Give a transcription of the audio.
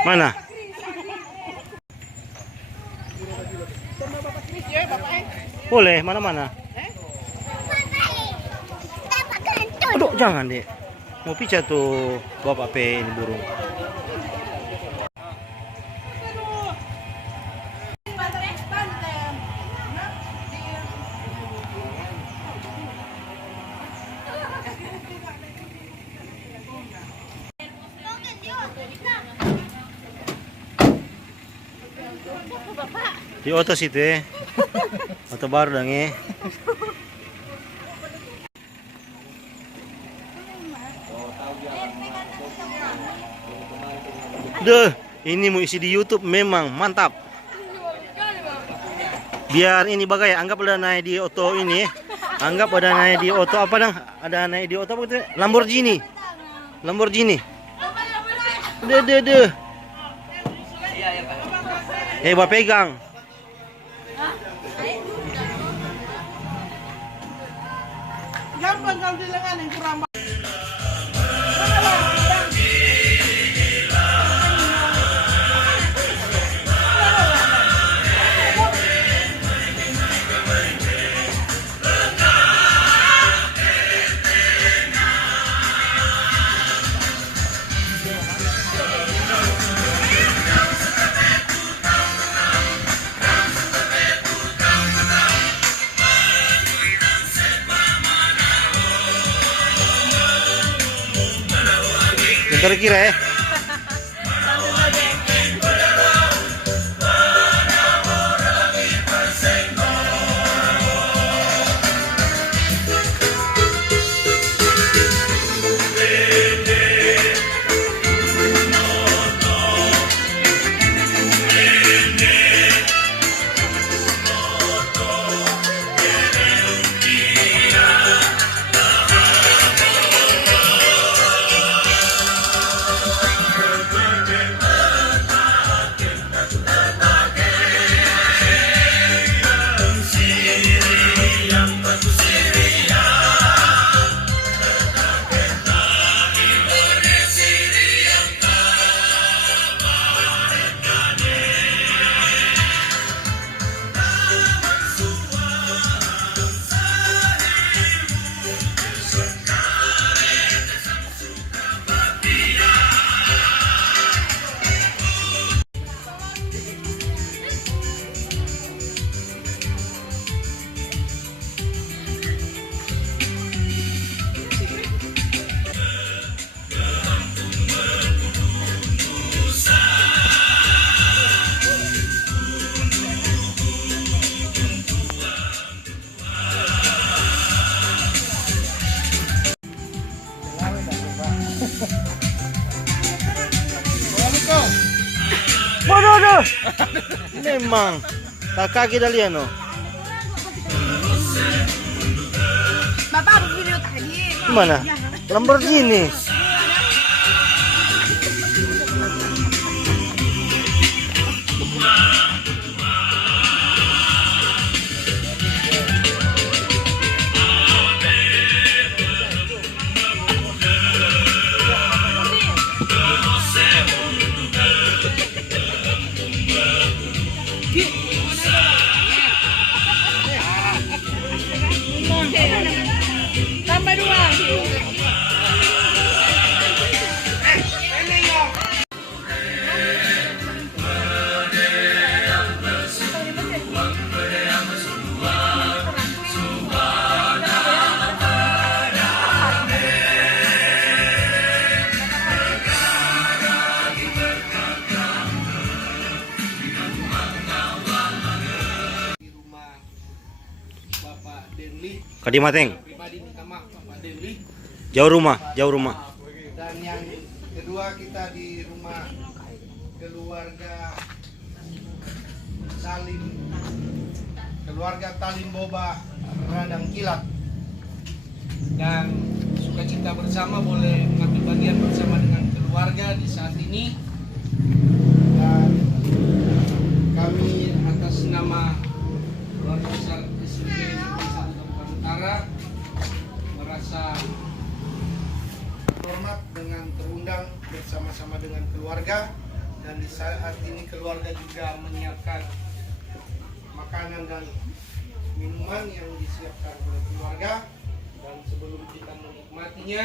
Mana? Boleh, mana-mana. Aduh, jangan deh. Mau pica tuh Bapak P ini burung. Di oto situ ya. Oto baru dong ya. Duh, ini mau isi di YouTube memang mantap. Biar ini bagai anggap udah naik di oto ini. Anggap udah naik di oto apa dong? Ada naik di oto apa itu? Lamborghini. Lamborghini. Deh. Bapak pegang. Gampang kalau bilangan yang kurang. Kira-kira ya. Waduh. Memang kakak kita lihat no. Bapak ada video tadi. Mana? Lamborghini. Tambah 2. Kadimateng. Pribadi minta maaf Bapak Denli. Jauh rumah. Dan yang kedua kita di rumah keluarga Salim, keluarga Talim Boba Radang Kilat. Dan sukacita bersama boleh mengambil bagian bersama dengan keluarga di saat ini. Dan kami atas nama keluarga besar SMP Desa Kabupaten Utara merasa hormat dengan terundang bersama-sama dengan keluarga Dan di saat ini keluarga juga menyiapkan makanan dan minuman yang disiapkan oleh keluarga. Dan sebelum kita menikmatinya,